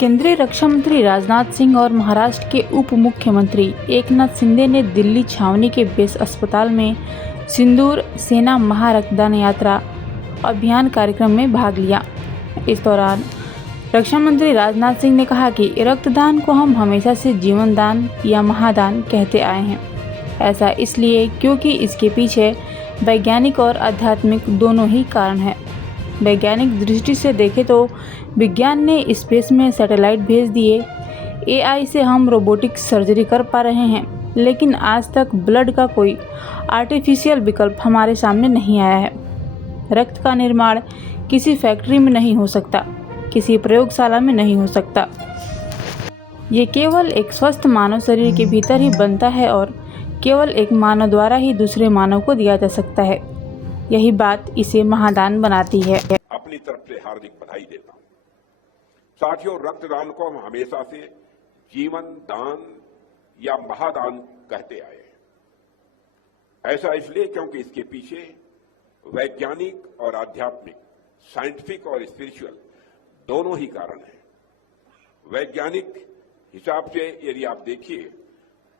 केंद्रीय रक्षा मंत्री राजनाथ सिंह और महाराष्ट्र के उप मुख्यमंत्री एकनाथ शिंदे ने दिल्ली छावनी के बेस अस्पताल में सिंदूर सेना महारक्तदान यात्रा अभियान कार्यक्रम में भाग लिया। इस दौरान रक्षा मंत्री राजनाथ सिंह ने कहा कि रक्तदान को हम हमेशा से जीवन दान या महादान कहते आए हैं। ऐसा इसलिए क्योंकि इसके पीछे वैज्ञानिक और आध्यात्मिक दोनों ही कारण हैं। वैज्ञानिक दृष्टि से देखें तो विज्ञान ने स्पेस में सैटेलाइट भेज दिए, एआई से हम रोबोटिक सर्जरी कर पा रहे हैं, लेकिन आज तक ब्लड का कोई आर्टिफिशियल विकल्प हमारे सामने नहीं आया है। रक्त का निर्माण किसी फैक्ट्री में नहीं हो सकता, किसी प्रयोगशाला में नहीं हो सकता। ये केवल एक स्वस्थ मानव शरीर के भीतर ही बनता है और केवल एक मानव द्वारा ही दूसरे मानव को दिया जा सकता है। यही बात इसे महादान बनाती है। अपनी तरफ से हार्दिक बधाई देता हूं। साथियों, रक्तदान को हम हमेशा से जीवन दान या महादान कहते आए हैं। ऐसा इसलिए क्योंकि इसके पीछे वैज्ञानिक और आध्यात्मिक, साइंटिफिक और स्पिरिचुअल दोनों ही कारण हैं। वैज्ञानिक हिसाब से यदि आप देखिए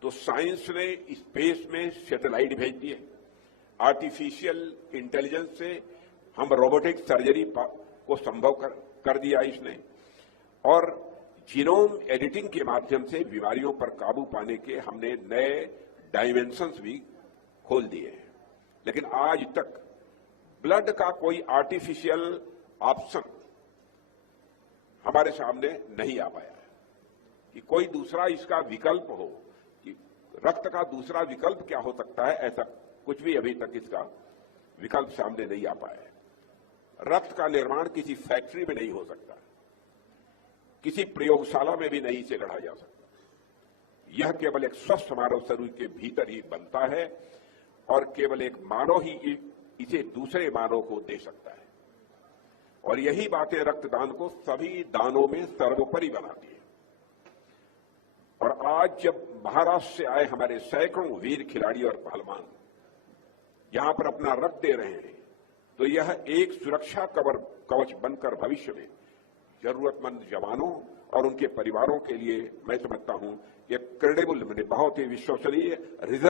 तो साइंस ने स्पेस में सैटेलाइट भेज दिए, आर्टिफिशियल इंटेलिजेंस से हम रोबोटिक सर्जरी को संभव कर दिया इसने, और जीनोम एडिटिंग के माध्यम से बीमारियों पर काबू पाने के हमने नए डायमेंशंस भी खोल दिए हैं। लेकिन आज तक ब्लड का कोई आर्टिफिशियल ऑप्शन हमारे सामने नहीं आ पाया है कि कोई दूसरा इसका विकल्प हो, कि रक्त का दूसरा विकल्प क्या हो सकता है। ऐसा कुछ भी अभी तक इसका विकल्प सामने नहीं आ पाया है। रक्त का निर्माण किसी फैक्ट्री में नहीं हो सकता, किसी प्रयोगशाला में भी नहीं इसे गढ़ा जा सकता। यह केवल एक स्वस्थ मानव शरीर के भीतर ही बनता है और केवल एक मानव ही इसे दूसरे मानव को दे सकता है। और यही बातें रक्तदान को सभी दानों में सर्वोपरि बनाती है। और आज जब महाराष्ट्र से आए हमारे सैकड़ों वीर खिलाड़ी और पहलवान यहां पर अपना रक्त दे रहे हैं, तो यह एक सुरक्षा कवच बनकर भविष्य में जरूरतमंद जवानों और उनके परिवारों के लिए मैं समझता हूं एक क्रेडिबल, बहुत ही विश्वसनीय रिजल्ट